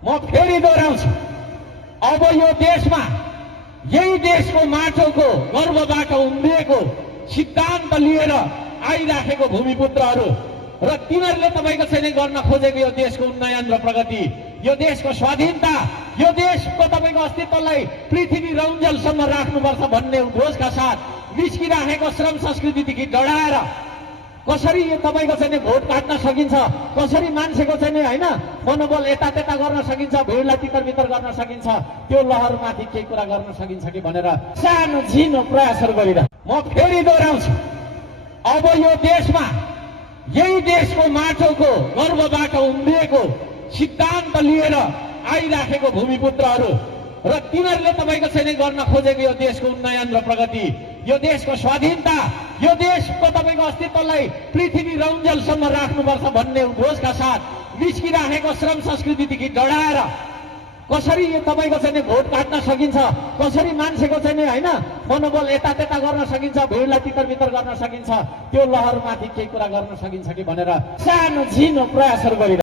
म फेरि दोहोऱ्याउँछु, अब यो देशमा यही देशको माटोको गर्वबाट उम्रिएको सिद्धान्त लिएर आइराखेको भूमिपुत्रहरू र तिनीहरूले तपाईँको चाहिँ गर्न खोजेको यो देशको उन्नयन र प्रगति, यो देशको स्वाधीनता, यो देशको तपाईँको अस्तित्वलाई पृथ्वी रौन्जेलसम्म राख्नुपर्छ भन्ने उद्घोषका साथ निस्किराखेको श्रम संस्कृतिदेखि डढाएर कसरी यो तपाईँको चाहिँ भोट काट्न सकिन्छ, कसरी मान्छेको चाहिँ होइन मनोबल यता त्यता गर्न सकिन्छ, भिडलाई तितर बितर गर्न सकिन्छ, त्यो लहरमाथि केही कुरा गर्न सकिन्छ कि भनेर सानो झिनो प्रयासहरू गरिरह। म फेरि दोहोऱ्याउँछु, अब यो देशमा यही देशको माटोको गर्वबाट उम्रिएको सिद्धान्त लिएर आइराखेको भूमिपुत्रहरू र तिनीहरूले तपाईँको चाहिँ गर्न खोजेको यो देशको उन्नयन र प्रगति, यो देशको स्वाधीनता, यो देशको तपाईँको अस्तित्वलाई पृथ्वी रौन्जेलसम्म राख्नुपर्छ भन्ने उद्घोषका साथ निस्किराखेको श्रम संस्कृतिदेखि डढाएर कसरी यो तपाईँको चाहिँ भोट काट्न सकिन्छ, कसरी मान्छेको चाहिँ होइन मनोबल यता त्यता गर्न सकिन्छ, भिडलाई तितर बितर गर्न सकिन्छ, त्यो लहरमाथि केही कुरा गर्न सकिन्छ कि भनेर सानो झिनो प्रयासहरू गरिरह।